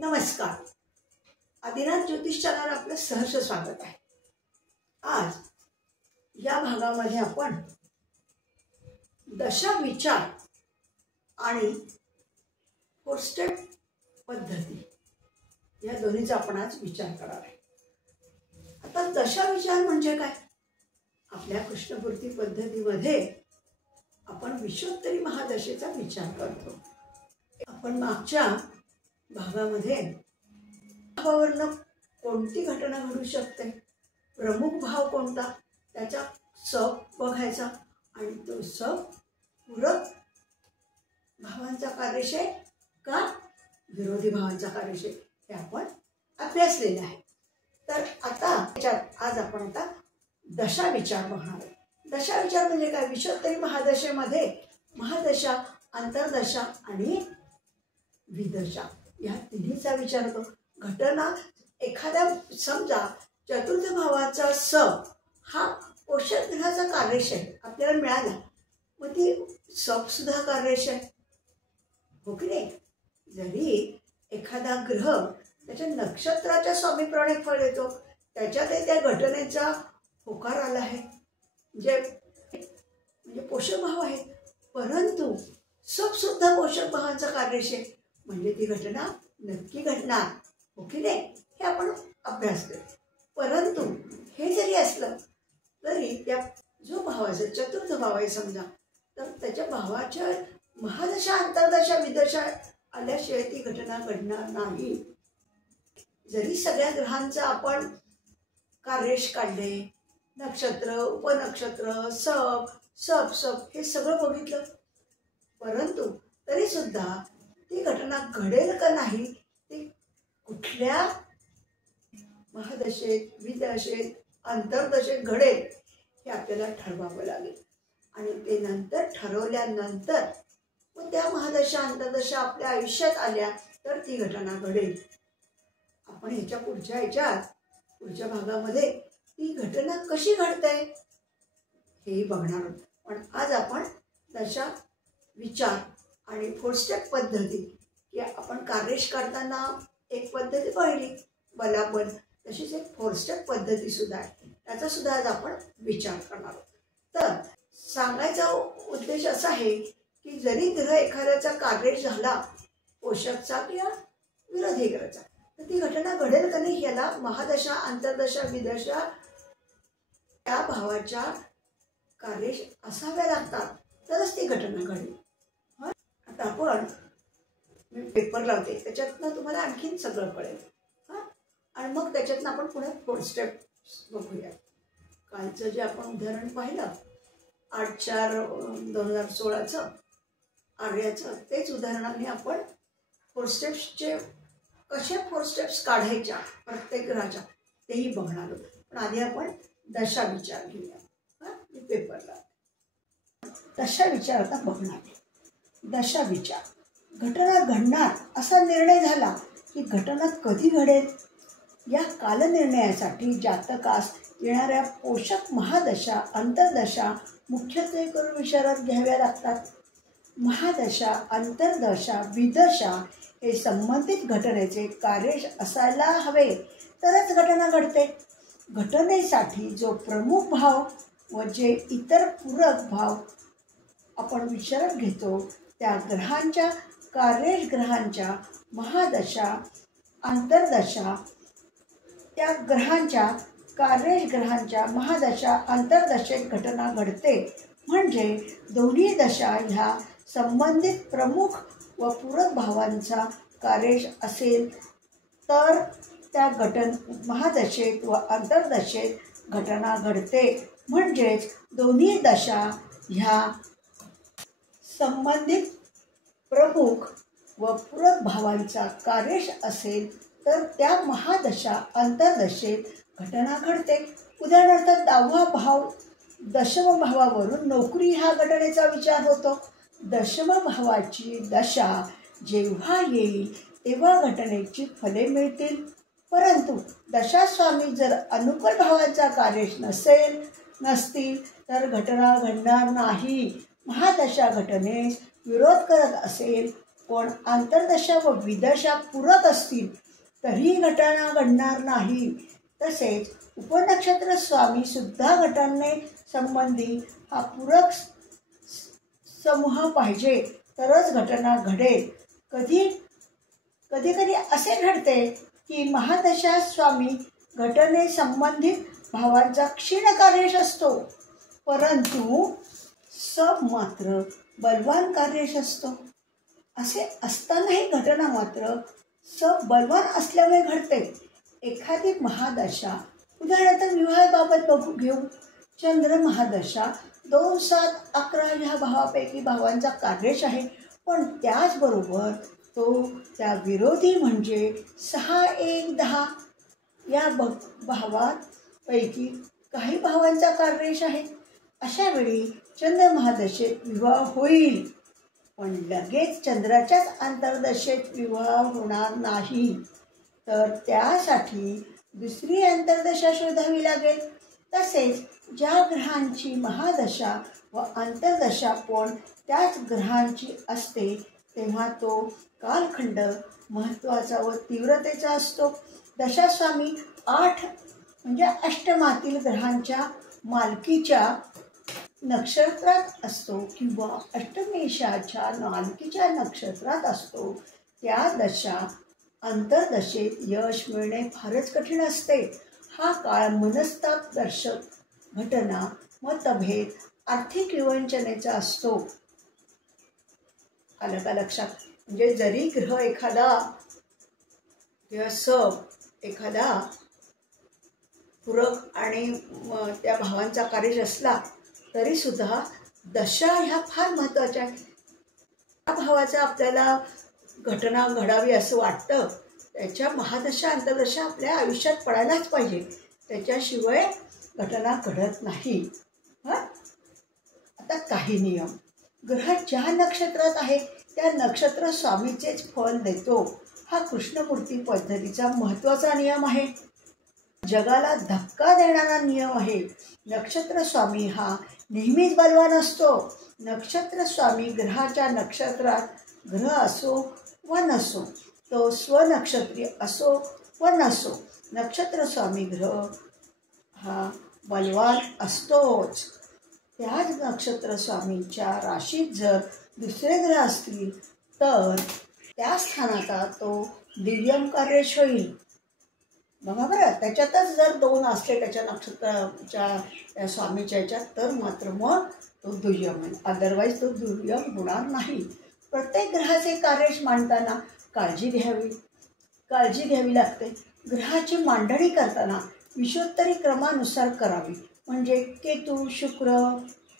नमस्कार. आदिनाथ ज्योतिष चॅनल आपलं सहर्ष स्वागत आहे. आज या भागामध्ये आपण दशा विचार आणि 4 स्टेप पद्धती या दोन्हीचा आपण आज विचार करणार आहे. आता दशा विचार म्हणजे काय? आपल्या कृष्णपूर्ती पद्धतीमध्ये आपण विश्वोत्तरी महादशेचा विचार करतो. आपण मागच्या भागामध्ये भावावरनं कोणती घटना घडू शकते, प्रमुख भाव कोणता, त्याचा सब बघायचा आणि तो सब पूरक भावांचा कार्यशय का विरोधी भावांचा कार्यशय हे आपण अभ्यासलेले आहे. तर आता आज आपण आता दशा विचार बघणार आहे. दशा विचार म्हणजे काय? विश्वोत्तरी महादशेमध्ये महादशा, अंतर्दशा आणि विदशा या तिन्हीचा विचार होतो. घटना एखाद्या समजा चतुर्थ भावाचा स हा पोषक ग्रहाचा कार्यशय आपल्याला मिळाला, मग ती सब सुद्धा कार्यशय हो की नाही. जरी एखादा ग्रह त्याच्या नक्षत्राच्या स्वामीप्रमाणे फळ देतो, त्याच्यातही त्या घटनेचा होकार आला आहे, म्हणजे पोषक भाव आहे, परंतु सब सुद्धा पोषक भावांचा कार्यशय म्हणजे ती घटना नक्की घडणार हो की नाही हे आपण अभ्यास करतो. परंतु हे जरी असलं तरी त्या जो भावाचा चतुर्थ भाव आहे समजा, तर त्याच्या भावाच्या महादशा, अंतर्दशा, विदशा आल्याशिवाय ती घटना घडणार नाही. जरी सगळ्या ग्रहांचा आपण कार्यश काढले, नक्षत्र, उपनक्षत्र, सब हे सगळं बघितलं, परंतु तरी सुद्धा ती घटना घडेल का नाही, ती कुठल्या महादशेत, विदशेत, अंतर्दशेत घडेल हे आपल्याला ठरवावं लागेल. आणि ते नंतर ठरवल्यानंतर मग त्या महादशा, अंतर्दशा आपल्या आयुष्यात आल्या तर ती घटना घडेल. आपण ह्याच्या पुढच्या भागामध्ये ती घटना कशी घडते हेही बघणार आहोत. पण आज आपण दशा विचार आणि 4 स्टेप पद्धती की आपण कार्यश करताना एक पद्धती पाहिली बलाबल, तशीच एक 4 स्टेप पद्धती सुद्धा आहे, त्याचा सुद्धा आज आपण विचार करणार आहोत. तर सांगायचा उद्देश असा आहे की जरी ग्रह एखाद्याचा कार्यश झाला पोषकचा किंवा विरोधी ग्रहाचा, तर ती घटना घडेल का नाही याला महादशा, अंतर्दशा, विदशा त्या भावाच्या कार्यश असाव्या लागतात, तरच ती घटना घडेल. आता आपण मी पेपर लावते, त्याच्यातनं तुम्हाला आणखीन सगळं कळेल. आणि मग त्याच्यातनं आपण पुढे 4 स्टेप बघूया. कालचं जे आपण उदाहरण पाहिलं 8/4/2016चं आर्याचं, तेच उदाहरणाने आपण 4 स्टेप्सचे कशा 4 स्टेप्स काढायच्या प्रत्येक ग्रहाच्या तेही बघणार आहोत. पण आधी आपण दशा विचार घेऊया. मी पेपरला दशा विचार आता बघणार. दशा विचार, घटना घडणार असा निर्णय झाला की घटना कधी घडेल या कालनिर्णयासाठी जातकास येणाऱ्या पोषक महादशा, अंतर्दशा मुख्यत्वे करून विचारात घ्याव्या लागतात. महादशा, अंतर्दशा, विदशा हे संबंधित घटनेचे कार्यश असायला हवे तरच घटना घडते. घटनेसाठी जो प्रमुख भाव व जे इतर पूरक भाव आपण विचारात घेतो त्या ग्रहांच्या कार्यश ग्रहांच्या महादशा, अंतर्दशा, त्या ग्रहांच्या कार्यश ग्रहांच्या महादशा, अंतर्दशेत घटना घडते. म्हणजे दोन्ही दशा ह्या संबंधित प्रमुख व पूरक भावांचा कार्यश असेल तर त्या महादशेत व अंतर्दशेत घटना घडते. म्हणजेच दोन्ही दशा ह्या संबंधित प्रमुख व पूरक भावांचा कार्यश असेल तर त्या महादशा, अंतर्दशेत घटना घडते. उदाहरणार्थ 10वा भाव दशम भावावरून नोकरी ह्या घटनेचा विचार होतो. दशम भावाची दशा जेव्हा येईल तेव्हा घटनेची फले मिळतील, परंतु दशास्वामी जर अनुकूल भावांचा कार्यश नसतील तर घटना घडणार नाही. महादशा घटनेस विरोध करत असेल पण अंतर्दशा व विदशा पूरक असतील तरी घटना घडणार नाही. तसेच उपनक्षत्र स्वामी सुद्धा घटांने संबंधी हा पूरक समूह पाहिजे तरच घटना घडेल. कधी कधी असे घडते की महादशा स्वामी घटने संबंधित भावांचा क्षीण कार्यश असतो, परंतु सब मात्र बलवान कार्यश असतो. असे असतानाही घटना मात्र सब बलवान असल्यामुळे घडते. एखादी महादशा, उदाहरणार्थ विवाहाबाबत घेऊ. चंद्र महादशा 2, 7, 11 ह्या भावापैकी भावांचा कार्यश आहे, पण त्याचबरोबर तो त्या विरोधी म्हणजे 6, 1, 10 या भावांपैकी काही भावांचा कार्यश आहे. अशा वेळी चंद्र महादशेत विवाह होईल, पण लगेच चंद्राच्याच अंतर्दशेत विवाह होणार नाही. तर त्यासाठी दुसरी अंतर्दशा शोधावी लागेल. तसेच ज्या ग्रहांची महादशा व अंतर्दशा पण त्याच ग्रहांची असते तेव्हा तो कालखंड महत्त्वाचा व तीव्रतेचा असतो. दशास्वामी 8 म्हणजे अष्टमातील ग्रहांच्या मालकीच्या नक्षत्रात असतो किंवा अष्टमेशाच्या मालकीच्या नक्षत्रात असतो. त्या दशा अंतर्दशेत यश मिळणे फारच कठीण असते. हा काळ मनस्ताप दर्शक घटना, मतभेद, आर्थिक विवंचनेचा असतो. आलं का लक्षात? म्हणजे जरी ग्रह एखादा किंवा एखादा पूरक आणि त्या भावांचा कार्यश असला तरी सुद्धा दशा ह्या फार महत्त्वाच्या आहेत. त्या भावाचा आपल्याला घटना घडावी असं वाटतं, त्याच्या महादशा अंतर्दशा आपल्या आयुष्यात पडायलाच पाहिजे, त्याच्याशिवाय घटना घडत नाही. आता काही नियम. ग्रह ज्या नक्षत्रात आहे त्या नक्षत्र स्वामीचेच फल देतो. हा कृष्णमूर्ती पद्धतीचा महत्त्वाचा नियम आहे. जगाला धक्का देणारा नियम आहे. नक्षत्र स्वामी हा नेहमीच बलवान असतो. नक्षत्र स्वामी ग्रहाच्या नक्षत्रात ग्रह असो व नसो, तो स्वनक्षत्री असो व नसो, नक्षत्र स्वामी ग्रह हा बलवान असतोच. त्याच नक्षत्र स्वामींच्या राशीत जर दुसरे ग्रह असतील तर त्या स्थानाचा तो दिव्यम कार्यश होईल. बघा बरं, त्याच्यातच जर 2 असले त्याच्या नक्षत्राच्या त्या स्वामीच्या ह्याच्यात तर मात्र मग तो दुय्यम आहे, अदरवाईज तो दुय्यम होणार नाही. प्रत्येक ग्रहाचे कार्यश मांडताना काळजी घ्यावी लागते. ग्रहाची मांडणी करताना विषोत्तरी क्रमानुसार करावी. म्हणजे केतू, शुक्र,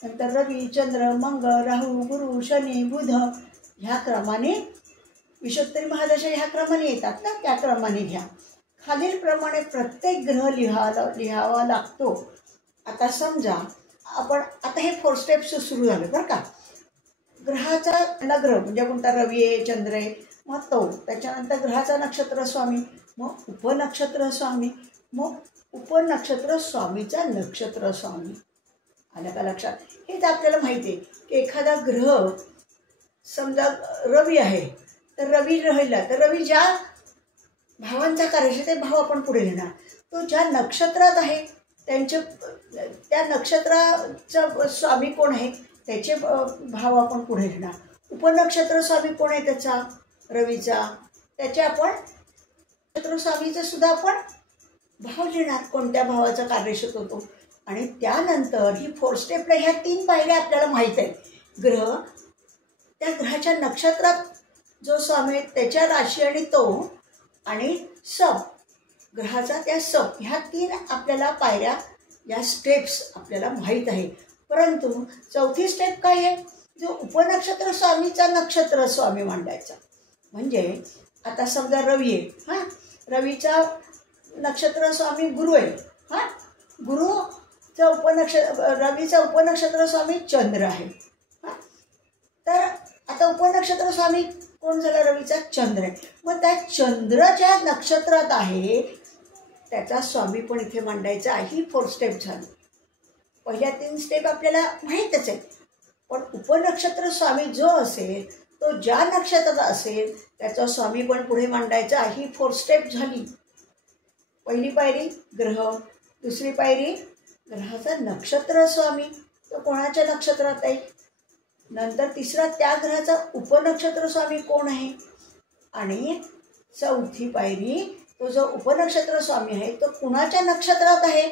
नंतर रवी, चंद्र, मंगळ, राहू, गुरु, शनी, बुध ह्या क्रमाने विषोत्तरी महादशा ह्या क्रमाने येतात ना, त्या क्रमाने घ्या. खालीलप्रमाणे प्रत्येक ग्रह लिहावा लागतो. आता समजा आपण आता हे 4 स्टेप्स सुरू झालं बरं का. ग्रहाचा नग्रह म्हणजे कोणता, रवी आहे, चंद्र आहे, मग तो त्याच्यानंतर ग्रहाचा नक्षत्र स्वामी, मग उपनक्षत्र स्वामी, मग उपनक्षत्र स्वामीचा नक्षत्र स्वामी. आलं का लक्षात? हेच आपल्याला माहिती आहे की एखादा ग्रह समजा रवी आहे तर रवी राहिला तर रवी ज्या भावांचा कार्यश ते भाव आपण पुढे घेणार. तो ज्या नक्षत्रात आहे त्या नक्षत्राचा स्वामी कोण आहे त्याचे भाव आपण पुढे घेणार. उपनक्षत्र स्वामी कोण आहे त्याचा, रवीचा, त्याचे आपण नक्षत्र स्वामीचं सुद्धा आपण भाव लिहिणार, कोणत्या भावाचा कार्यश होतो. आणि त्यानंतर ही 4 स्टेपला ह्या 3 पायऱ्या आपल्याला माहीत आहेत. ग्रह, त्या ग्रहाच्या नक्षत्रात जो स्वामी आहे त्याच्या राशी आणि तो, आणि सब ग्रहाचा त्या सब, ह्या 3 आपल्याला पायऱ्या, या स्टेप्स आपल्याला माहीत आहे. परंतु 4थी स्टेप काय आहे, जो उपनक्षत्र स्वामीचा नक्षत्र स्वामी मांडायचा. म्हणजे आता समजा रवी आहे, रवीचा नक्षत्र स्वामी गुरु आहे, रवीचा उपनक्षत्र स्वामी चंद्र आहे. तर आता उपनक्षत्र स्वामी कोण झाला, रवीचा चंद्र आहे. मग त्या चंद्राच्या नक्षत्रात आहे त्याचा स्वामी पण इथे मांडायचा आहे. ही 4 स्टेप झाली. पहिल्या 3 स्टेप आपल्याला माहीतच आहे, पण उपनक्षत्र स्वामी जो असेल तो ज्या नक्षत्रात असेल त्याचा स्वामी पण पुढे मांडायचा. ही 4 स्टेप झाली. पहिली पायरी ग्रह, दुसरी पायरी ग्रहाचा नक्षत्र स्वामी, तो कोणाच्या नक्षत्रात आहे. नंतर तिसरा त्या ग्रहाचा उपनक्षत्र स्वामी कोण आहे. आणि चौथी पायरी तो जो उपनक्षत्र स्वामी आहे तो कुणाच्या नक्षत्रात आहे.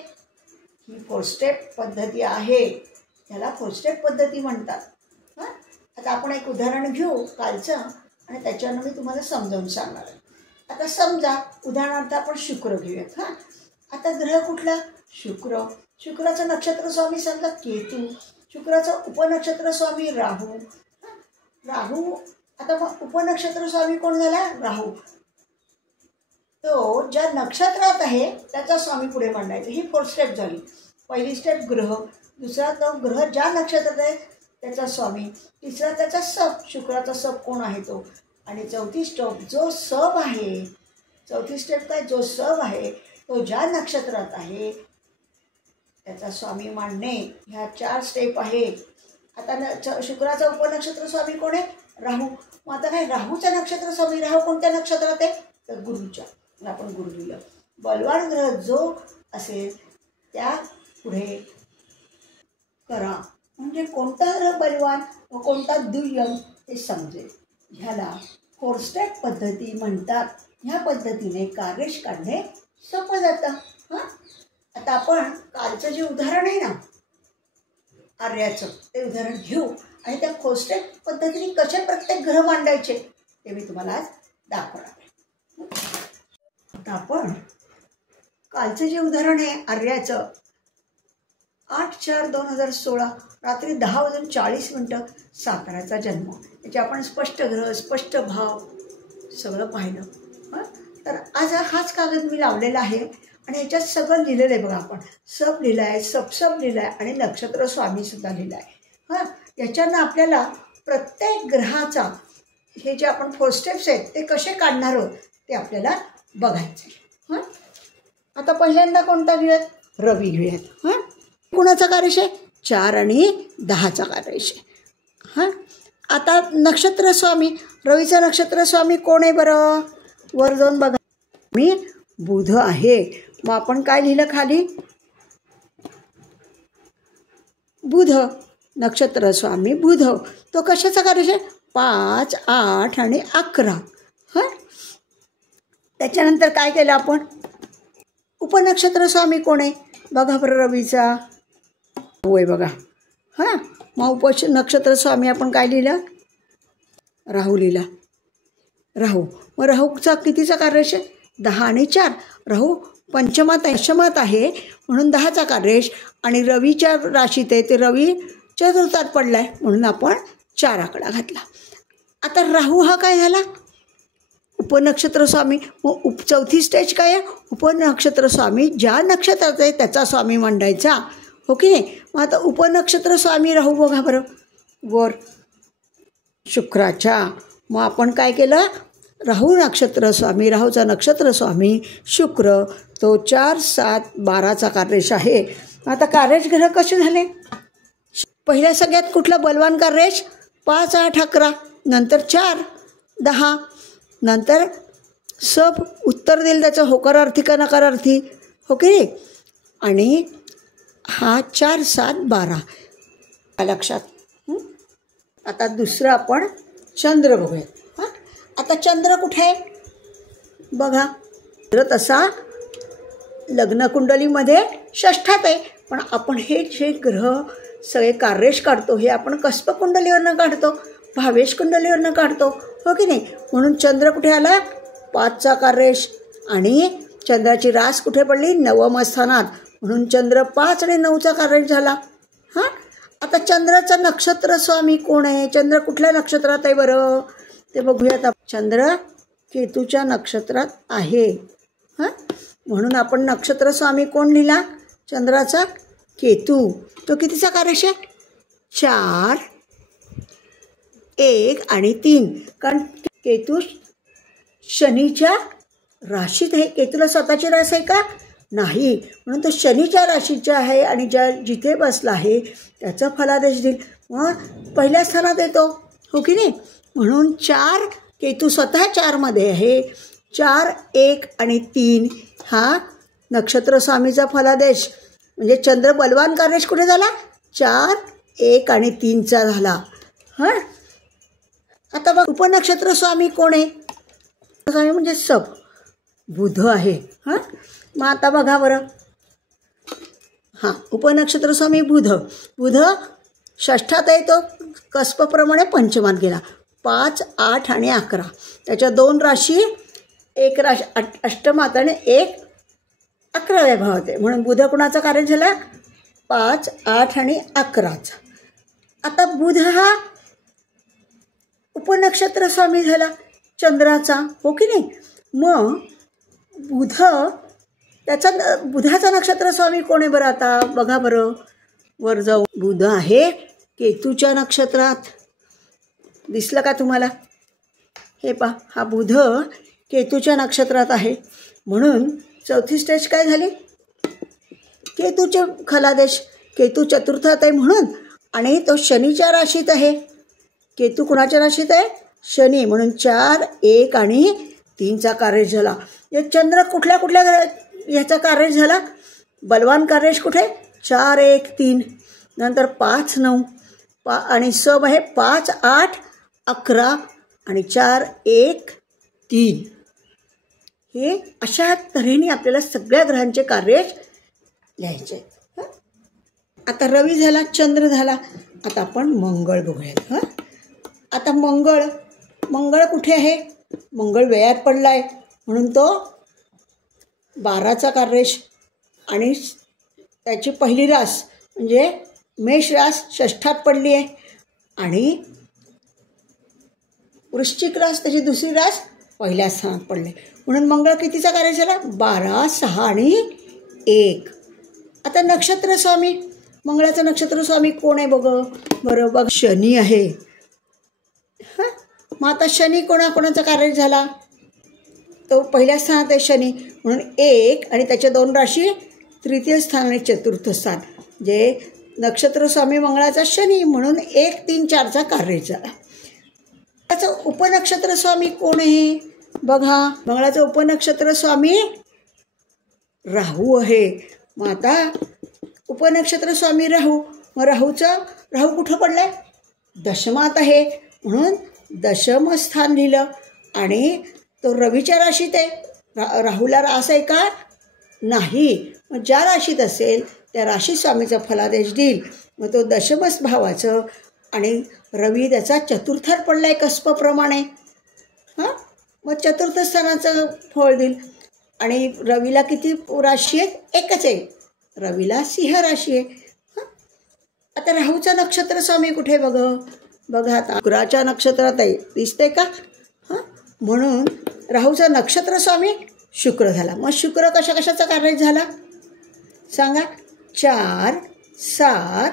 ही 4 स्टेप पद्धती आहे. ह्याला 4 स्टेप पद्धती म्हणतात. हां, आता आपण एक उदाहरण घेऊ कालचं आणि त्याच्यानं मी तुम्हाला समजावून सांगणार आहे. आता समजा उदाहरणार्थ आपण शुक्र घेऊयात. हां, आता ग्रह कुठला. शुक्र. शुक्राचं नक्षत्र स्वामी समजा केतू. शुक्राचा उपनक्षत्र स्वामी राहू. राहू. आता मग उपनक्षत्र स्वामी कोण झाला. राहू. तो ज्या नक्षत्रात आहे त्याचा स्वामी पुढे मांडायचा. ही 4 स्टेप झाली. पहिली स्टेप ग्रह, दुसरा तो ग्रह ज्या नक्षत्रात आहे त्याचा स्वामी, तिसरा त्याचा सब, शुक्राचा सब कोण आहे तो, आणि चौथी स्टेप जो सब आहे. चौथी स्टेप काय, जो सब आहे तो ज्या नक्षत्रात आहे त्याचा स्वामी मांडणे. ह्या 4 स्टेप आहेत. आता शुक्राचा उपनक्षत्र स्वामी कोण आहे. राहू. मग आता काय, राहूचा नक्षत्र स्वामी. राहू कोणत्या नक्षत्रात आहे तर गुरुच्या. आपण गुरु लिहिलं. बलवान ग्रह जो असेल त्या पुढे करा. म्हणजे कोणता ग्रह बलवान व कोणता दुय्यम हे समजेल. ह्याला 4 स्टेप पद्धती म्हणतात. ह्या पद्धतीने कार्यश काढणे सोपं जातं. हां, आता आपण कालचं जे उदाहरण आहे ना आर्याचं, ते उदाहरण घेऊ आणि त्या 4 स्टेप पद्धतीने कसे प्रत्येक ग्रह मांडायचे ते मी तुम्हाला आज दाखवणार आहे. आता आपण कालचं जे उदाहरण आहे आर्याचं, 8/4/2016 रात्री 10:40 साताऱ्याचा जन्म. याचे आपण स्पष्ट ग्रह, स्पष्ट भाव सगळं पाहिलं. हां, तर आज हाच कागद मी लावलेला आहे आणि याच्यात सगळं लिहिलेलं आहे बघा. आपण सब लिहिलं आहे, सब लिहिलं आहे आणि नक्षत्र स्वामीसुद्धा लिहिलं आहे. हां, याच्यानं आपल्याला प्रत्येक ग्रहाचा हे जे आपण 4 स्टेप्स आहेत ते कसे काढणार आहोत ते आपल्याला बघायचं आहे. हां, आता पहिल्यांदा कोणता घेऊयात, रवी घेऊयात. हां, कुणाचा कार्यश आहे, 4 आणि 10चा कार्यश आहे. हां, आता नक्षत्र स्वामी, रवीचा नक्षत्र स्वामी कोण आहे बरं, वर जाऊन बघा. मी बुध आहे. मग आपण काय लिहिलं खाली, बुध नक्षत्र स्वामी बुध. तो कशाचा कार्यश आहे, 5, 8 आणि 11. हां, त्याच्यानंतर काय केलं आपण, उपनक्षत्र स्वामी कोण आहे बघा बरं, रवीचा होय बघा. हां, मग नक्षत्र स्वामी आपण काय लिहिलं, राहू लिहिला. राहू. मग राहूचा कितीचा कार्यश आहे, 10 आणि 4. राहू पंचमात आहे, दशमात आहे म्हणून 10चा कार्यश, आणि रवीच्या राशीत आहे ते रवी चतुर्थात पडला आहे म्हणून आपण 4 आकडा घातला. आता राहू हा काय झाला, उपनक्षत्र स्वामी. मग चौथी स्टेज काय आहे, उपनक्षत्र स्वामी ज्या नक्षत्रात आहे त्याचा स्वामी मांडायचा. हो की नाही. मग आता उपनक्षत्र स्वामी राहू बघा बरं वर शुक्राच्या. मग आपण काय केलं, राहू नक्षत्र स्वामी, राहूचा नक्षत्र स्वामी शुक्र, तो 4, 7, 12चा कार्यश आहे. आता कार्यश ग्रह कसे झाले, पहिल्या सगळ्यात कुठला बलवान कार्यश, 5, 8, 11, नंतर 4, 10, नंतर सब उत्तर देईल त्याचं होकारार्थी का नकारार्थी, हो की नाही. आणि हा 4, 7, 12 लक्षात. आता दुसरं आपण चंद्र बघूया. हां, आता चंद्र कुठे आहे बघा, चंद्र तसा लग्नकुंडलीमध्ये षष्ठात आहे, पण आपण हे जे ग्रह सगळे कार्यश काढतो हे आपण कस्पकुंडलीवरनं काढतो, भावेश कुंडलीवरनं काढतो, हो की नाही. म्हणून चंद्र कुठे आला, 5चा कार्यश, आणि चंद्राची रास कुठे पडली, 9व्या स्थानात, म्हणून चंद्र 5 आणि 9चा कार्यश झाला. हां, आता चंद्राचा नक्षत्र स्वामी कोण आहे, चंद्र कुठल्या नक्षत्रात आहे बरं ते बघूयात. चंद्र केतूच्या नक्षत्रात आहे. हां, म्हणून आपण नक्षत्र स्वामी कोण लिहिला, चंद्राचा केतू. तो कितीचा कार्यश आहे, 4, 1 आणि 3. कारण केतू शनीच्या राशीत आहे. केतूला स्वतःची रास आहे का, नाही, म्हणून तो शनीच्या राशीचा आहे आणि जिथे बसला आहे त्याचा फलादेश देईल. मग पहिल्या स्थानात येतो हो की नाही. म्हणून 4 केतू स्वतः 4मध्ये आहे. 4, 1 आणि 3 हा नक्षत्र स्वामीचा फलादेश. म्हणजे चंद्र बलवान कार्येश कुठे झाला? 4, 1 आणि 3चा झाला. हां, आता बघ उपनक्षत्र स्वामी कोण आहे? स्वामी म्हणजे सब बुध आहे. हां, मग आता बघा बरं. हां, उपनक्षत्र स्वामी बुध. बुध षष्ठात आहे, तो कस्पप्रमाणे पंचमात गेला. 5, 8 आणि 11 त्याच्या 2 राशी, एक राशी अष्टमात आणि एक 11व्या भावात आहे. म्हणून बुध कुणाचा कार्य झाला? 5, 8 आणि 11चा. आता बुध हा उपनक्षत्र स्वामी झाला चंद्राचा. हो की नाही. मग बुधाचा नक्षत्र स्वामी कोण आहे बरं? आता बघा बरं, वर जाऊ. बुध आहे केतूच्या नक्षत्रात. दिसलं का तुम्हाला? हे पहा, हा बुध केतूच्या नक्षत्रात आहे. म्हणून चौथी स्टेज काय झाली? केतूचे खलादेश. केतू चतुर्थात आहे म्हणून, आणि तो शनीच्या राशीत आहे. केतू कुणाच्या राशीत आहे? शनी. म्हणून 4, 1 आणि 3चा कार्य झाला. चंद्र कुठल्या कुठल्या ह्याचा कार्य झाला? बलवान कार्येश कुठे? 4, 1, 3. नंतर 5, 9 आणि सब आहे 5, 8, 11 आणि 4, 1, 3. हे अशा तऱ्हेने आपल्याला सगळ्या ग्रहांचे कार्य लिहायचे. आता रवी झाला, चंद्र झाला. आता आपण मंगळ बघूयात. हां, आता मंगळ कुठे आहे? मंगळ व्ययात पडला आहे. म्हणून तो 12चा कार्येश, आणि त्याची पहिली रास म्हणजे मेष रास षष्ठात पडली आहे, आणि वृश्चिक रास त्याची दुसरी रास पहिल्या स्थानात पडले. म्हणून मंगळ कितीचा कार्य झाला? 12, 6 आणि 1. आता नक्षत्र स्वामी, मंगळाचा नक्षत्र स्वामी कोण आहे बरं? बघ, शनी आहे. हां, मग आता शनी कोणाचा कार्य झाला? तो पहिल्या स्थानात आहे शनी. म्हणून 1 आणि त्याच्या 2 राशी तृतीय स्थान आणि चतुर्थ स्थान. जे नक्षत्र स्वामी मंगळाचा शनी, म्हणून 1, 3, 4चा कार्य झाला. त्याचा उपनक्षत्र स्वामी कोण आहे? बघा, मंगळाचा उपनक्षत्र स्वामी राहू आहे. मग आता उपनक्षत्र स्वामी राहू. मग राहू कुठं पडलाय? दशमात आहे. म्हणून दशम स्थान लिहिलं, आणि तो रवीच्या राशीत आहे. राहूला रास आहे का? नाही. मग ज्या राशीत असेल त्या राशी स्वामीचा फलादेश देईल. मग तो दशमस भावाचं, आणि रवी त्याचा चतुर्थात पडला आहे कस्पप्रमाणे. हां, मग चतुर्थ स्थानाचं फळ देईल. आणि रवीला किती राशी आहे? एकच आहे. रवीला सिंह राशी आहे. हां, आता राहूचा नक्षत्र स्वामी कुठे? बघा आता शुक्राच्या नक्षत्रात आहे. दिसते का? हां, म्हणून राहूचा नक्षत्र स्वामी शुक्र झाला. मग शुक्र कशाचा कार्य झाला सांगा? 4, 7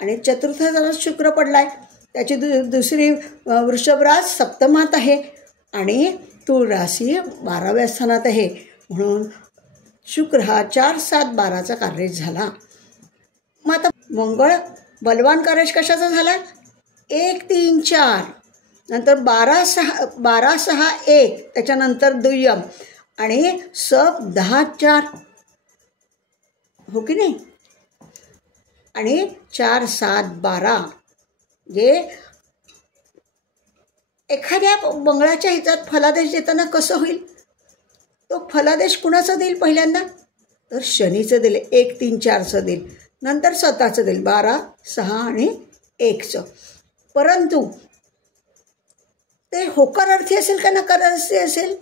आणि चतुर्थ स्थानात शुक्र पडला आहे. त्याची दुसरी वृषभ रास सप्तमात आहे, आणि तूळ राशी 12व्या स्थानात आहे. म्हणून शुक्र हा 4, 7, 12चा कार्य झाला. मग आता मंगळ बलवान कार्येश कशाचा झाला? 1, 3, 4 नंतर 12, 6, 1 त्याच्यानंतर दुय्यम, आणि सब 10, 4. हो की नाही. आणि 4, 7, 12 जे एखाद्या मंगळाच्या हिच्यात फलादेश देताना कसं होईल? तो फलादेश कुणाचा देईल पहिल्यांदा? तर शनीचं दिले. 1, 3, 4चं देईल. नंतर स्वतःचं देईल 12, 6 आणि 1चं. परंतु ते होकारार्थी असेल का नकारार्थी असेल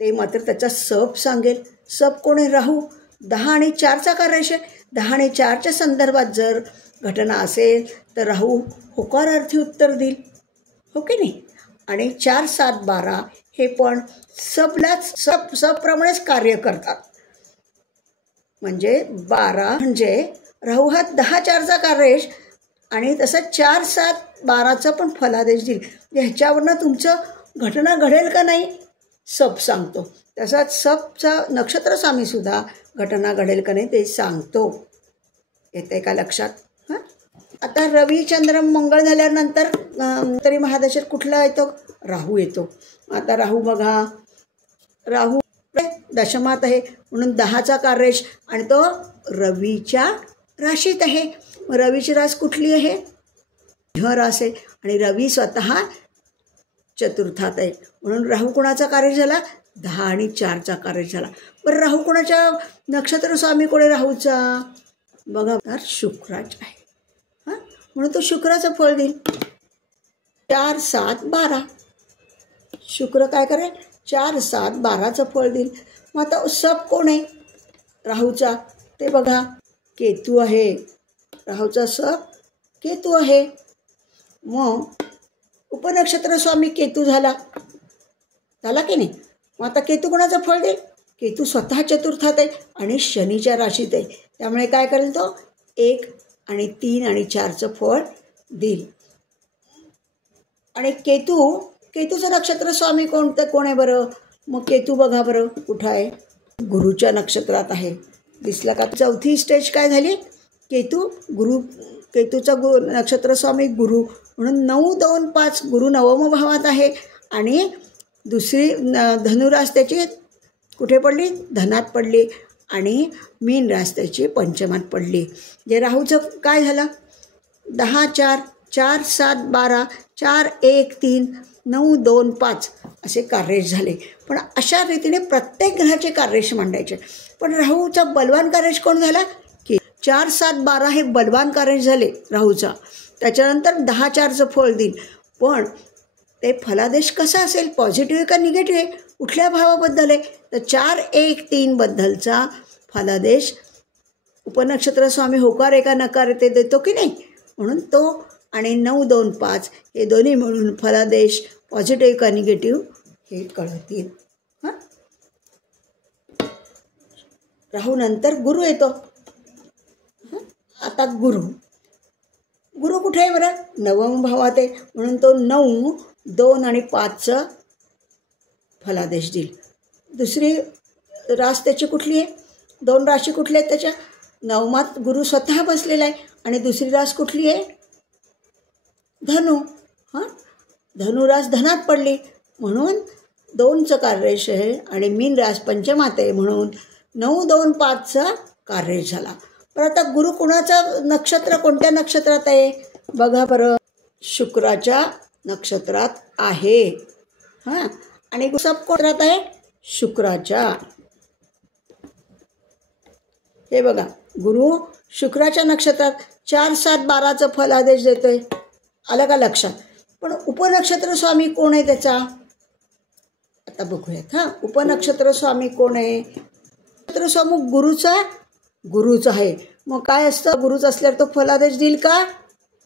ते मात्र त्याचा सब सांगेल. सब कोणी? राहू. 10 आणि 4चा कार्येश आहे. 10 आणि 4च्या संदर्भात जर घटना असेल तर राहू होकारार्थी उत्तर देईल. हो की नाही. आणि 4, 7, 12 हे पण सबप्रमाणेच कार्य करतात. म्हणजे 12 म्हणजे राहू हा 10, 4चा कार्येश, आणि तसं 4, 7, 12चा पण फलादेश देईल. ह्याच्यावरनं तुमचं घटना घडेल का नाही सब सांगतो. तसाच सबचा नक्षत्र स्वामीसुद्धा घटना घडेल का नाही ते सांगतो. येते का लक्षात? हां. आता रवी चंद्र मंगळ झाल्यानंतर तरी महादशेत कुठला येतो? राहू येतो. आता राहू बघा, राहू दशमात आहे म्हणून 10चा कार्येश आणि तो रवीच्या राशीत आहे. मग रवीची रास कुठली आहे? मिथुन रास आहे आणि रवी स्वतः चतुर्थात आहे म्हणून राहू कोणाचा कार्येश झाला? 10 आणि 4चा कार्येश झाला. बरं राहू कोणाच्या नक्षत्र स्वामी कोणी राहूचा? बघा तर शुक्राचा आहे. हां, म्हणून तो शुक्राचं फळ देईल. 4, 7, 12. शुक्र काय करेल? 4, 7, 12चं फळ देईल. मग आता सप कोण आहे राहूचा? ते बघा केतू आहे. राहूचा सप केतू आहे. मग उपनक्षत्र स्वामी केतू झाला की नाही? मग आता केतू कोणाचं फळ देईल? केतू स्वतः चतुर्थात आहे आणि शनीच्या राशीत आहे. त्यामुळे काय करेल तो? 1 आणि 3 आणि 4चं फळ देईल. आणि केतूचं नक्षत्र स्वामी कोण आहे बरं? मग केतू बघा बरं कुठं आहे? गुरुच्या नक्षत्रात आहे. दिसला का? चौथी स्टेज काय झाली? केतूचा नक्षत्र स्वामी गुरु म्हणून 9, 2, 5 गुरु नवम भावात आहे. आणि दुसरी धनुरास त्याची कुठे पडली? धनात पडली. आणि मीन रास त्याची पंचमात पडली. जे राहूचं काय झालं? 10, 4, 4, 7, 12, 4, 1, 3, 9, 2, 5 असे कार्येश झाले. पण अशा रीतीने प्रत्येक ग्रहाचे कार्येश मांडायचे. पण राहूचा बलवान कार्येश कोण झाला? की 4, 7, 12 हे बलवान कार्येश झाले राहूचा. त्याच्यानंतर 10, 4चं फळ देईल. पण ते फलादेश कसा असेल? पॉझिटिव्ह का निगेटिव्ह आहे? कुठल्या भावाबद्दल आहे? तर 4, 1, 3 बद्दलचा फलादेश उपनक्षत्र स्वामी होकार आहे का नकार आहे ते देतो की नाही? म्हणून तो आणि 9, 2, 5 हे दोन्ही मिळून फलादेश पॉझिटिव्ह का निगेटिव्ह हे कळतील. हां, राहू नंतर गुरु येतो. आता गुरु कुठे आहे बरं? नवम भावात आहे म्हणून तो 9, 2 आणि 5चं फलादेश देईल. दुसरी रास त्याची कुठली आहे? 2 राशी कुठल्या आहेत त्याच्या? नवमात गुरु स्वतः बसलेला आहे. आणि दुसरी रास कुठली आहे? धनु. हां, धनुरास धनात पडली म्हणून 2चं कार्येश आहे आणि मीन रास पंचमात आहे म्हणून 9, 2, 5चा कार्येश झाला. पण आता गुरु कुणाचं नक्षत्र कोणत्या नक्षत्रात आहे? बघा बरं, शुक्राच्या नक्षत्रात आहे. हां, आणि सब कोणात आहे? शुक्राच्या. हे बघा गुरु शुक्राच्या नक्षत्रात 4, 7, 12चं फलादेश देतोय. आलं का लक्षात? पण उपनक्षत्र स्वामी कोण आहे त्याचा? आता बघूयात. हां, उपनक्षत्र स्वामी कोण आहे? नक्षत्र स्वामी गुरुच आहे. मग काय असतं? गुरुच असल्यावर तो फलादेश देईल का?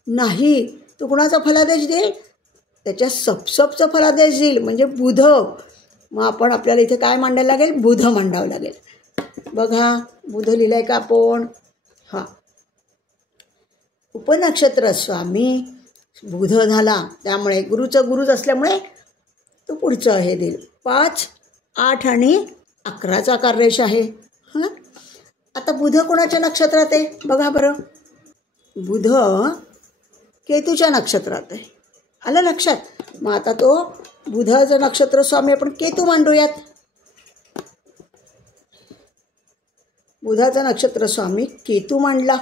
नाही. तो कुणाचा फलादेश देईल? त्याच्या सपचं फलादेश देईल म्हणजे बुध. मग आपल्याला इथे काय मांडायला लागेल? बुध मांडावं लागेल. बघा बुध लिहिलंय का आपण? हां, उपनक्षत्र स्वामी बुध झाला त्यामुळे गुरुच असल्यामुळे तो पुढचं हे देईल. 5, 8 आणि 11चा कार्येश आहे. हां, आता बुध कोणाच्या नक्षत्रात आहे? बघा बरं, बुध केतूच्या नक्षत्रात आहे. आलं लक्षात? मग आता तो बुधाचं नक्षत्र स्वामी आपण केतू मांडूयात. बुधाचा नक्षत्र स्वामी केतू मांडला.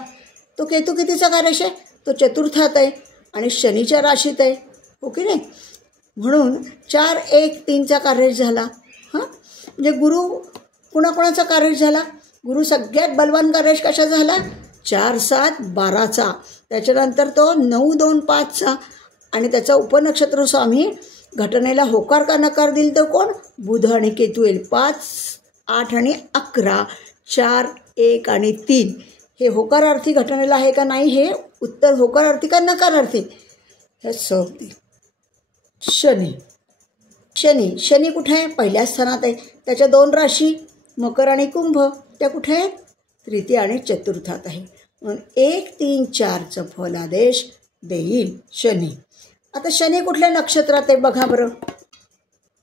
तो केतू कितीचा कार्येश आहे? तो चतुर्थात आहे आणि शनीच्या राशीत आहे. हो की नाही? म्हणून 4, 1, 3चा कार्येश झाला. हां, म्हणजे गुरु कुणाचा कार्येश झाला? गुरु सगळ्यात बलवान कार्येश कशा झाला? 4, 7, 12चा. त्याच्यानंतर तो 9, 2, 5चा. आणि त्याचा उपनक्षत्र स्वामी घटनेला होकार का नकार देईल तर कोण? बुध आणि केतू येईल. 5, 8 आणि 11, 4, 1 आणि 3 हे होकारार्थी घटनेला आहे का नाही हे उत्तर होकारार्थी का नकारार्थी हे सब देईल. शनी कुठे आहे? पहिल्या स्थानात आहे. त्याच्या 2 राशी मकर आणि कुंभ त्या कुठे आहेत? तृतीय आणि चतुर्थात आहे. म्हणून 1, 3, 4चं फलादेश देईल शनी. आता शनी कुठल्या नक्षत्रात आहे? बघा बरं,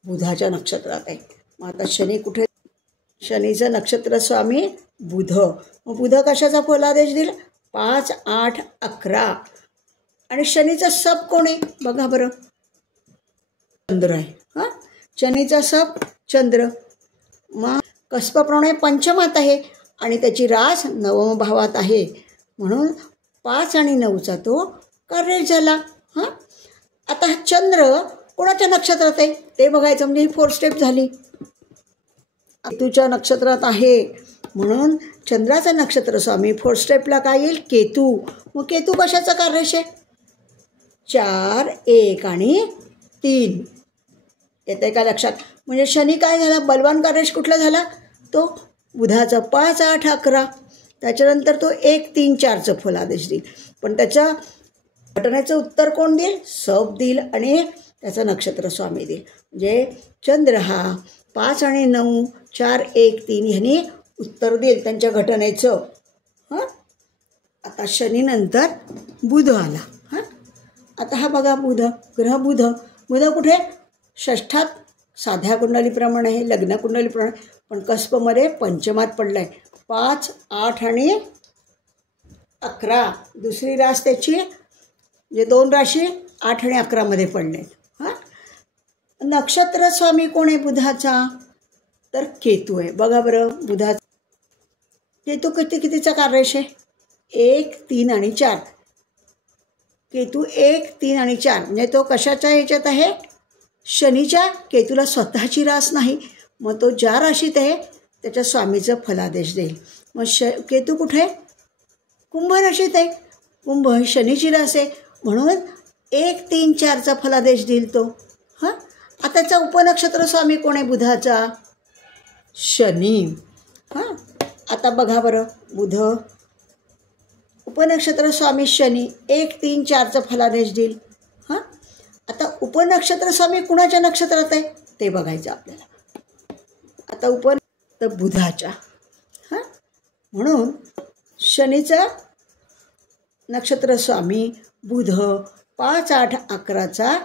बुधाच्या नक्षत्रात आहे. मग आता शनी कुठे? शनीचं नक्षत्र स्वामी बुध. मग बुध कशाचा फलादेश देईल? 5, 8, 11 आणि शनीचा सप कोण आहे बघा बरं, चंद्र आहे. हां, शनीचा सप चंद्र. मग कस्पप्रमाणे पंचमात आहे आणि त्याची रास नवम भावात आहे, म्हणून 5 आणि 9चा तो कार्य झाला. हां, आता हा चंद्र कोणाच्या नक्षत्रात आहे ते बघायचं, म्हणजे ही 4 स्टेप झाली. केतूच्या नक्षत्रात आहे म्हणून चंद्राचा नक्षत्र स्वामी 4 स्टेपला काय येईल, केतू. मग केतू कशाचा कार्यश आहे, 4, 1 आणि 3 येते का लक्षात. म्हणजे शनी काय झाला, बलवान कार्यश कुठला झाला, तो बुधाचा 5, 8, 11. त्याच्यानंतर तो 1, 3, 4चं फलादेश देईल, पण त्याच्या घटनेचं उत्तर कोण देईल, सप देईल आणि त्याचा नक्षत्र स्वामी देईल. म्हणजे चंद्र हा 5 आणि 9, 4, 1, 3 ह्यांनी उत्तर देईल त्यांच्या घटनेचं. हां, आता शनीनंतर बुध आला. हां, आता हा बघा बुध, ग्रह बुध. बुध कुठे, षष्ठात साध्या कुंडलीप्रमाणे आहे, लग्न कुंडलीप्रमाणे, पण कस्पमध्ये पंचमात पडला आहे. 5, 8 आणि 11 दुसरी रास त्याची, म्हणजे 2 राशी 8 आणि 11मध्ये पडले आहेत. हां, नक्षत्र स्वामी कोण आहे बुधाचा, तर केतू आहे. बघा बरं, बुधाचा केतू कितीचा कार्यश आहे, 1, 3 आणि 4. केतू 1, 3 आणि 4 म्हणजे तो कशाच्या ह्याच्यात आहे, शनीच्या. केतूला स्वतःची रास नाही, मग तो ज्या राशीत आहे त्याच्या स्वामीचं फलादेश देईल. मग केतू कुठे, कुंभ राशीत आहे. कुंभ ही शनीची रास आहे, म्हणून 1, 3, 4चा फलादेश देईल तो. हां, आता त्याचा उपनक्षत्र स्वामी कोण आहे बुधाचा, शनी. हां, आता बघा बरं, बुध उपनक्षत्र स्वामी शनी 1, 3, 4चा फलादेश देईल. हां, आता उपनक्षत्र स्वामी कुणाच्या नक्षत्रात आहे ते बघायचं आपल्याला. आता तर बुधाच्या. हां, म्हणून शनीचा नक्षत्र स्वामी बुध 5, 8, 11चा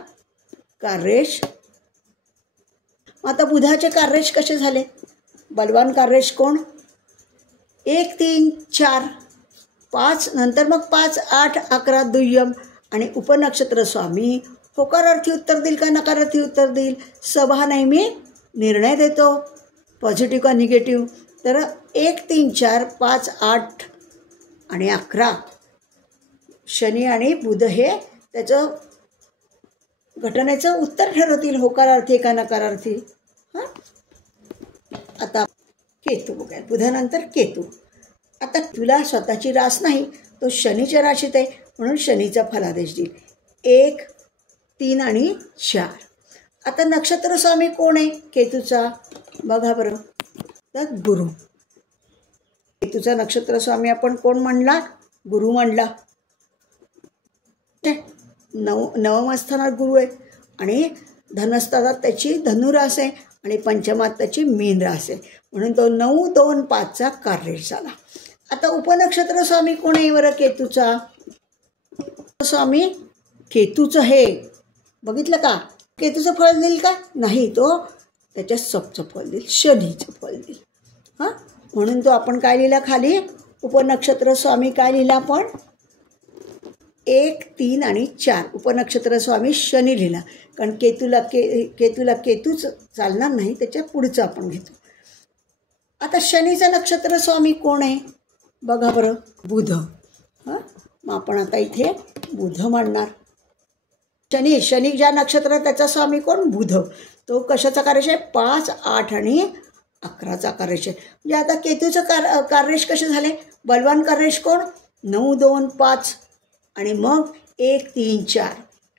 कार्यश. आता बुधाचे कार्यश कसे झाले, बलवान कार्यश कोण, 1, 3, 4, 5 नंतर मग 5, 8, 11 दुय्यम. आणि उपनक्षत्र स्वामी होकारार्थी उत्तर देईल का नकारार्थी उत्तर देईल, सभा नेहमी निर्णय देतो, पॉझिटिव्ह का निगेटिव्ह. तर 1, 3, 4, 5, 8 आणि 11 शनी आणि बुध हे त्याचं घटनेचं उत्तर ठरवतील, होकारार्थी का नकारार्थी. हां, आता केतू बघा, बुधानंतर केतू. आता तुला स्वतःची रास नाही, तो शनीच्या राशीत आहे, म्हणून शनीचा फलादेश देईल 1, 3 आणि 4. आता नक्षत्र स्वामी कोण आहे केतूचा, बघा बरं, तर गुरु. केतूचा नक्षत्र स्वामी आपण कोण म्हणला, गुरु म्हणला. नवम स्थानात गुरु आहे आणि धनस्थानात त्याची धनुरास आहे आणि पंचमात त्याची मीन रास आहे, म्हणून तो 9, 2, 5चा कार्यश झाला. आता उपनक्षत्र स्वामी कोण आहे बरं केतूचा, स्वामी केतूचं हे बघितलं का, केतूचं फळ देईल का नाही, तो त्याच्या सपचं फळ देईल, शनीचं फळ देईल. हां, म्हणून तो आपण काय लिहिला खाली, उपनक्षत्र स्वामी काय लिहिला आपण, 1, 3 आणि 4 उपनक्षत्र स्वामी शनी लिहिला, कारण केतूला केतूच चालणार नाही, त्याच्या पुढचं आपण घेतो. आता शनीचं नक्षत्र स्वामी कोण आहे बघा बरं, बुध. हां, मग आपण आता इथे बुध मांडणार. शनी ज्या नक्षत्रात त्याचा स्वामी कोण, बुध. तो कशाचा कार्यश आहे, 5, 8 आणि 11चा कार्यश आहे. म्हणजे आता केतूचं कार्यश कसे झाले, बलवान कार्यश कोण, 9, 2, 5 आणि मग 1, 3, 4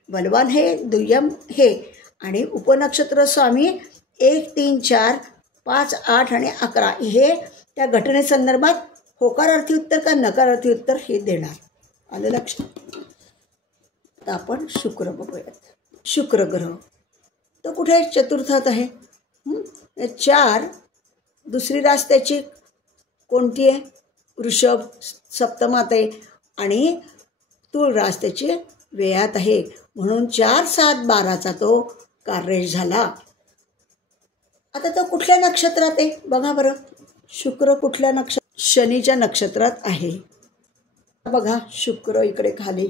बलवान हे, दुय्यम हे, आणि उपनक्षत्र स्वामी 1, 3, 4, 5, 8 आणि 11 हे त्या घटनेसंदर्भात होकारार्थी उत्तर का नकारार्थी उत्तर हे देणार. आलं लक्षात. आता आपण शुक्र बघूयात. शुक्र ग्रह तो कुठे, चतुर्थात आहे. 4 दुसरी रास त्याची कोणती आहे, वृषभ सप्तमात आहे आणि तुळ रास त्याची व्ययात आहे, म्हणून 4, 7, 12चा तो कार्यश झाला. आता तो कुठल्या नक्षत्रात आहे बघा बरं, शुक्र कुठल्या शनीच्या नक्षत्रात आहे. बघा शुक्र इकडे खाली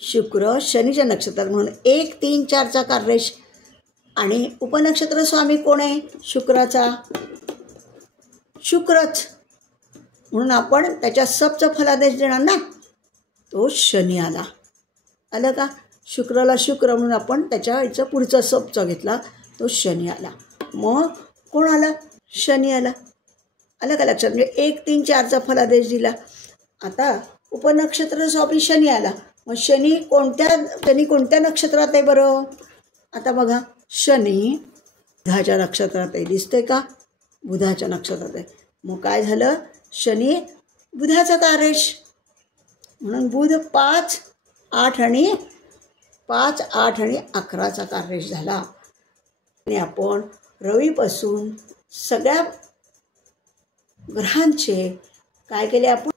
शुक्र शनीच्या नक्षत्रात म्हणून 1, 3, 4चा कार्यरेष आणि उपनक्षत्र स्वामी कोण आहे शुक्राचा शुक्रच म्हणून आपण त्याच्या सबचा फलादेश देणार ना तो शनी आला आलं का शुक्राला शुक्र म्हणून आपण त्याच्या याचा पुढचा सबचा घेतला तो शनी आला मग कोण आला शनी आला आलं का लक्षात म्हणजे 1, 3, 4चा फलादेश दिला आता उपनक्षत्र स्वामी शनी आला मग शनी कोणत्या नक्षत्रात आहे बरं आता बघा शनी बुधाच्या नक्षत्रात आहे दिसतंय का बुधाच्या नक्षत्रात आहे मग काय झालं शनी बुधाचा कार्यरेष म्हणून बुध 5, 8 आणि 11चा कार्यरेष झाला आणि आपण रवीपासून सगळ्या ग्रहांचे काय केले आपण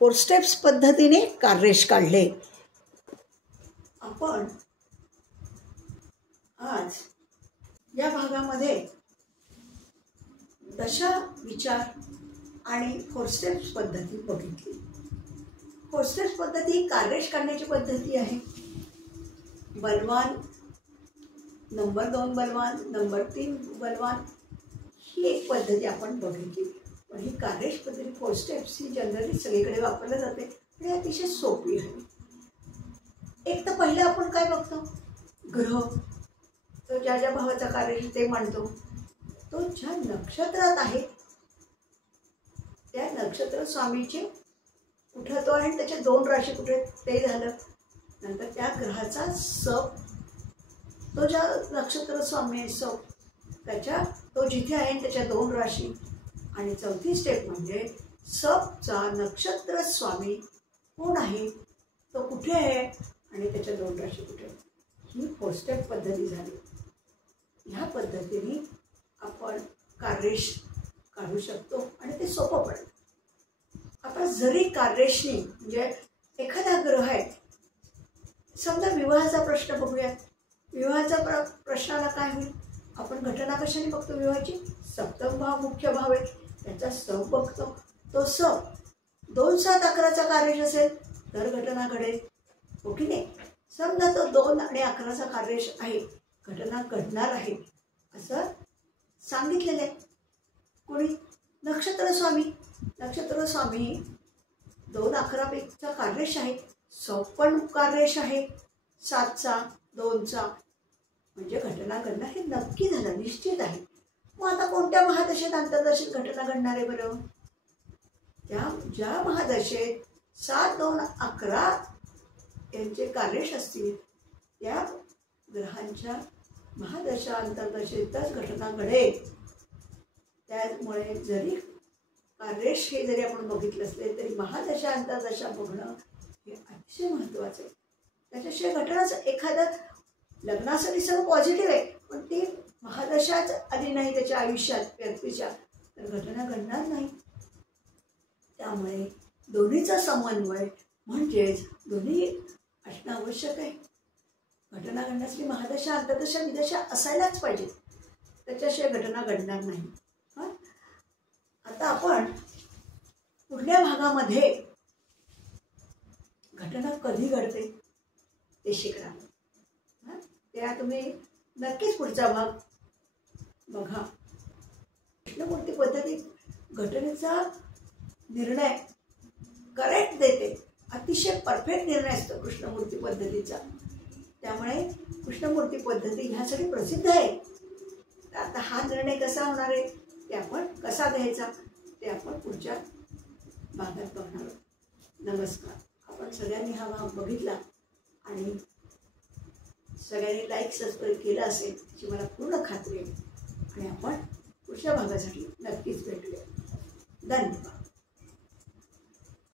4 स्टेप्स पद्धतीने कार्यरेष काढले आपण आज या भागामध्ये दशा विचार आणि 4 स्टेप्स पद्धती बघितली 4 स्टेप्स पद्धती कार्यरेष काढण्याची पद्धती आहे बलवान नंबर 2 बलवान नंबर 3 बलवान ही एक पद्धती आपण बघितली पण ही कार्यरेष पद्धती 4 स्टेप्स ही जनरली सगळीकडे वापरली जाते आणि अतिशय सोपी आहे एक तर पहिलं आपण काय बघतो ग्रह तो ज्या भावाचा कार्यरेष ते मांडतो तो ज्या नक्षत्रात आहे त्या नक्षत्र स्वामीचे कुठं तो आहे त्याच्या 2 राशी कुठे ते झालं नंतर त्या ग्रहाचा सब तो ज्या नक्षत्र स्वामी आहे सब त्याच्या तो जिथे आहे त्याच्या 2 राशी आणि 4थी स्टेप म्हणजे सबचा नक्षत्र स्वामी कोण आहे तो कुठे आहे आणि त्याच्या 2 राशी कुठे ही 4 स्टेप पद्धती झाली ह्या पद्धतीने आपण कार्यरेष काढू शकतो आणि ते सोपं पडेल आता जरी कार्यरेषनी म्हणजे एखादा ग्रह आहे समजा विवाहाचा प्रश्न बघूया विवाहाचा प्रश्नाला काय होईल आपण घटना कशाने बघतो विवाहाची सप्तम भाव मुख्य भाव आहे त्याचा सब बघतो तो सब 2, 7, 11चा कार्यरेष असेल तर घटना घडेल हो की नाही समजा तो 2 आणि 11चा कार्यरेष आहे घटना घडणार आहे असं सांगितलेलं आहे कोणी नक्षत्र स्वामी 2, 11पैकीचा कार्यरेष आहे सब पण कार्यरेष आहे 7चा 2चा म्हणजे घटना घडणं हे नक्की झालं निश्चित आहे मग आता कोणत्या महादशेत अंतर्दशेत घटना घडणार आहे बरं ज्या महादशेत 7, 2, 11 यांचे कार्यरेष असतील त्या ग्रहांच्या महादशा अंतर्दशेतच घटना घडेल त्यामुळे जरी कार्यरेष हे जरी आपण बघितलं असले तरी महादशा अंतर्दशा बघणं हे अतिशय महत्त्वाचं आहे त्याच्याशिवाय घटनाच एखादं लग्नासाठी सगळं पॉझिटिव्ह आहे पण ती महादशाच आली नाही त्याच्या आयुष्यात व्यक्तीच्या तर घटना घडणार नाही त्यामुळे दोन्हीचा समन्वय म्हणजेच दोन्ही असणं आवश्यक आहे घटना घडण्यासाठी महादशा अंतर्दशा विदशा असायलाच पाहिजे त्याच्याशिवाय घटना घडणार नाही हां आता आपण पुढल्या भागामध्ये घटना कधी घडते ते शिकणार हां त्या तुम्ही नक्कीच पुढचा भाग बघा कृष्णमूर्ती पद्धती घटनेचा निर्णय करेक्ट देते अतिशय परफेक्ट निर्णय असतो कृष्णमूर्ती पद्धतीचा त्यामुळे कृष्णमूर्ती पद्धती ह्यासाठी प्रसिद्ध आहे आता हा निर्णय कसा होणार आहे ते आपण कसा घ्यायचा ते आपण पुढच्या भागात बघणार आहोत नमस्कार आपण सगळ्यांनी हा भाग बघितला आणि सगळ्यांनी लाईक सबस्क्राईब केलं असेल याची मला पूर्ण खात्री आहे आणि आपण पुढच्या भागासाठी